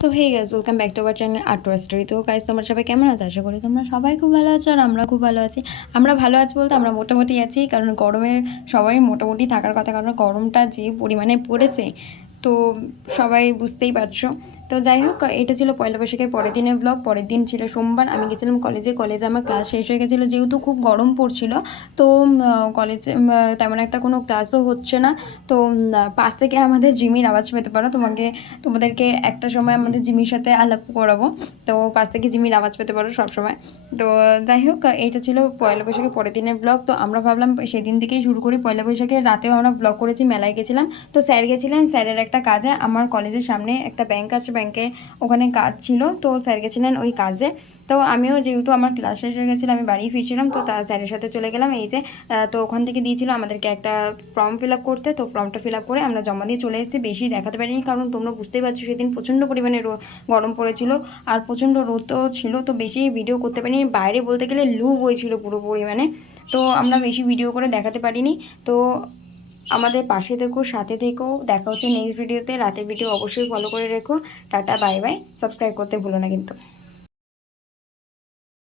So hey guys, welcome back to our channel Artwar Story. তো guys, তোমরা সবাই কেমন আছো? আশা করি তোমরা সবাই খুব ভালো আছো, আর আমরা খুব ভালো আছি। আমরা ভালো আছি বলতে আমরা মোটামুটি আছি, কারণ গরমে সবাই মোটামুটি থাকার কথা, কারণ গরমটা যে পরিমাণে পড়েছে তো সবাই বুঝতেই পারছো। তো যাই হোক, এটা ছিল পয়লা বৈশাখের পরের দিনের ব্লগ। পরের দিন ছিল সোমবার, আমি গেছিলাম কলেজে আমার ক্লাস শেষ হয়ে গেছিলো, যেহেতু খুব গরম পড়ছিল। তো কলেজে তেমন একটা কোনো ক্লাসও হচ্ছে না। তো পাশ থেকে আমাদের জিমির আওয়াজ পেতে পারো, তোমাদেরকে একটা সময় আমাদের জিমির সাথে আলাপ করাবো। তো পাশ থেকে জিমির আওয়াজ পেতে পারো সব সময়। তো যাই হোক, এইটা ছিল পয়লা বৈশাখের পরের দিনের ব্লগ। তো আমরা ভাবলাম সেদিন থেকেই শুরু করি। পয়লা বৈশাখের রাতেও আমরা ব্লগ করেছি, মেলায় গেছিলাম। তো স্যার গেছিলেন, স্যারের একটা কাজে, আমার কলেজের সামনে একটা ব্যাংক আছে, ব্যাংকে ওখানে কাজ ছিল, তো স্যার গেছিলেন ওই কাজে। তো আমিও যেহেতু আমার ক্লাস শেষ হয়ে গেছিলো, আমি বাড়ি ফিরছিলাম, তো স্যারের সাথে চলে গেলাম। এই যে তো ওখান থেকে দিয়েছিল আমাদেরকে একটা ফর্ম ফিল আপ করতে। তো ফর্মটা ফিল আপ করে আমরা জমা দিয়ে চলে এসেছি। বেশি দেখাতে পারিনি, কারণ তোমরা বুঝতেই পারছো সেদিন প্রচণ্ড পরিমাণে গরম পড়েছিল, আর প্রচণ্ড রোদও ছিল। তো বেশি ভিডিও করতে পারিনি, বাইরে বলতে গেলে লু বইছিল পুরো পরিমাণে। তো আমরা বেশি ভিডিও করে দেখাতে পারিনি। তো আমাদের পাশে থেকো, সাথে থেকো। দেখা হচ্ছে নেক্সট ভিডিওতে। রাতের ভিডিও অবশ্যই ফলো করে রেখো। Tata, bye bye. সাবস্ক্রাইব করতে ভুলো না কিন্তু।